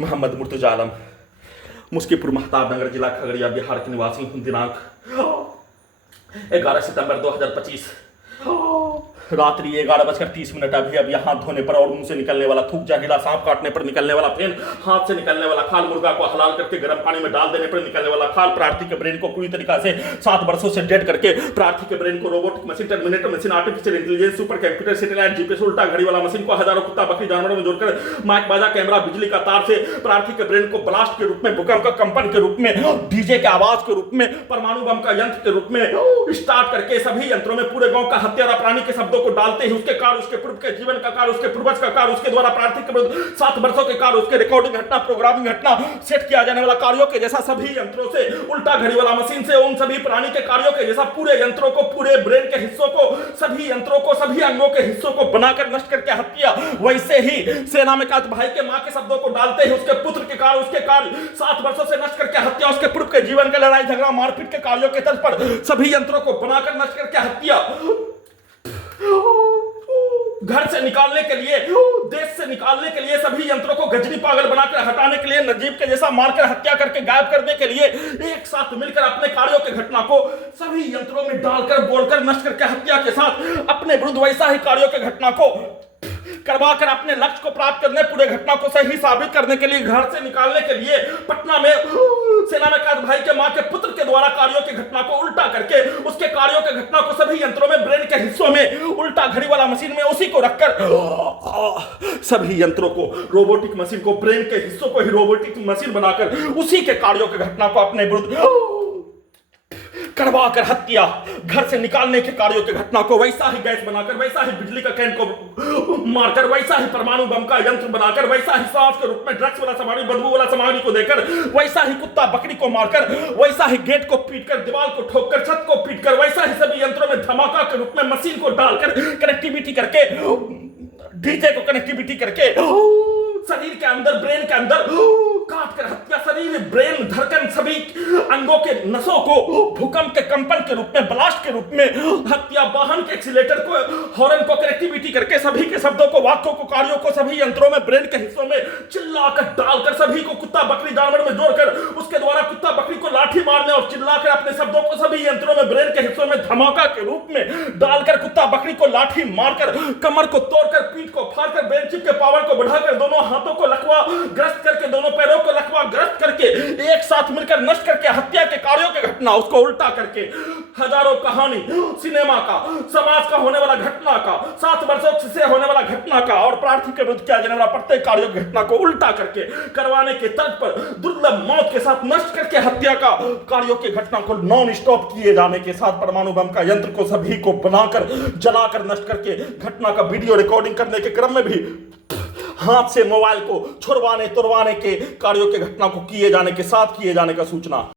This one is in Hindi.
मोहम्मद मुर्तजा आलम, मुस्कीपुर महताब नगर, जिला खगड़िया, बिहार के निवासी हूँ। दिनांक 11 सितंबर 2025 रात्रि 11:30 अब यहाँ धोने पर और मुंह से निकलने वाला थूक, जहरीला सांप काटने पर निकलने वाला फेन, हाथ से निकलने वाला खाल, मुर्गा को हलाल करके गर्म पानी में डाल देने पर निकलने वाला खाल, प्रार्थी के ब्रेन को पूरी तरीका से 7 वर्षों से डेड करके प्रार्थी के ब्रेन को robotic machine, terminator machine, artificial intelligence, super computer, satellite, GPS, उल्टा घड़ी वाला मशीन को हजारों कुत्ता बकरी जानवरों में जोड़कर माइक बाजा, कैमरा, बिजली का तार से प्रार्थी के ब्रेन को ब्लास्ट के रूप में, भूकंप का कंपन के रूप में, डीजे के आवाज के रूप में, परमाणु बम का यंत्र के रूप में स्टार्ट करके सभी यंत्रों में पूरे गांव का हत्यारा प्राणी के शब्दों को डालते ही उसके कार, उसके पूर्व के जीवन का कार, उसके पूर्वज का कार, उसके द्वारा प्रार्थी के 7 वर्षों के कार, उसके रिकॉर्डिंग घटना, प्रोग्रामिंग घटना, सेट किया जाने वाला कार्यों के जैसा सभी यंत्रों से, उल्टा घड़ी वाला मशीन से उन सभी प्राणी के कार्यों के जैसा पूरे यंत्रों को, पूरे ब्रेन के हिस्सों को, सभी यंत्रों को, सभी अंगों के हिस्सों को बनाकर नष्ट करके हत्या। वैसे ही सेना में कात भाई के मां के शब्दों को डालते ही उसके पुत्र के कार, उसके कार 7 वर्षों से नष्ट करके हत्या, उसके पूर्व के जीवन के लड़ाई झगड़ा मारपीट के कार्यों के तर्ज पर सभी यंत्रों को बनाकर नष्ट करके हत्या। घर से निकालने के लिए, देश से निकालने के लिए, सभी यंत्रों को गजनी पागल बनाकर हटाने के लिए, नजीब के जैसा मारकर हत्या करके गायब करने के लिए, एक साथ मिलकर अपने कार्यों की घटना को सभी यंत्रों में डालकर बोलकर नष्ट करके हत्या के साथ अपने विरुद्ध वैसा ही कार्यों की घटना को करवाकर अपने लक्ष्य को प्राप्त करने, पूरे घटना को सही साबित करने के लिए, घर से निकालने के लिए पटना में सेना में कात भाई के मां के पुत्र के द्वारा कार्यों की घटना को उल्टा करके उसके कार्यों की घटना को सभी यंत्रों में, ब्रेन के हिस्सों में, उल्टा घड़ी वाला मशीन में उसी को रखकर सभी यंत्रों को, रोबोटिक मशीन को, ब्रेन के हिस्सों को ही रोबोटिक मशीन बनाकर उसी के कार्यों की घटना को अपने विरुद्ध करवा कर हत्या, घर से निकालने के कार्यों की घटना को वैसा ही गैस बनाकर, वैसा ही बिजली का कैन को मारकर, वैसा ही परमाणु बम का यंत्र बनाकर, वैसा ही सांस के रूप में ड्रग्स वाला सामग्री, बदबू वाला सामग्री को देकर, वैसा ही कुत्ता बकरी को मारकर, वैसा ही गेट को पीटकर, दीवार को ठोककर, छत को पीटकर, वैसा ही सभी यंत्रों में धमाका के रूप में मशीन को डालकर कनेक्टिविटी करके, डीजे को कनेक्टिविटी करके शरीर के अंदर, ब्रेन के अंदर काट कर हत्या, शरीर, ब्रेन, धड़कन, सभी अंगों के नसों को भूकंप के कंपन के रूप में, ब्लास्ट के रूप में हत्या, वाहन के एक्सीलेटर को, हॉर्न को कनेक्टिविटी करके सभी के शब्दों को, वाक्यों को, कार्यों को सभी यंत्रों में, ब्रेन के हिस्सों में चिल्लाकर डालकर सभी को कुत्ता बकरी जानवर में जोड़कर उसके द्वारा कुत्ता बकरी को लाठी मारने और चिल्लाकर अपने शब्दों को सभी यंत्रों में, ब्रेन के हिस्सों में धमाका के रूप में डालकर कुत्ता बकरी को लाठी मारकर, कमर को तोड़कर, पीठ को फाड़कर, ब्रेन चिप के पावर को बढ़ाकर, दोनों हाथों को लकवा ग्रस्त करके, दोनों पैरों को लकवा ग्रस्त करके, एक साथ मिलकर नष्ट करके हत्या के कार्यों की घटना, उसको उल्टा करके हजारों कहानी सिनेमा का, समाज का होने वाला घटना का, 7 वर्षों से होने वाला घटना का और प्रार्थी के विरुद्ध किया जाने वाला प्रत्येक कार्यों की घटना को उल्टा करके करवाने के तर्ज पर दुर्लभ मौत के साथ नष्ट करके हत्या का कार्यों की घटना को नॉन स्टॉप किए जाने के साथ परमाणु बम का यंत्र को सभी को बनाकर, जलाकर नष्ट करके घटना का वीडियो रिकॉर्डिंग करने के क्रम में भी हाथ से मोबाइल को छुड़वाने तुड़वाने के कार्यों की घटना को किए जाने के साथ किए जाने का सूचना।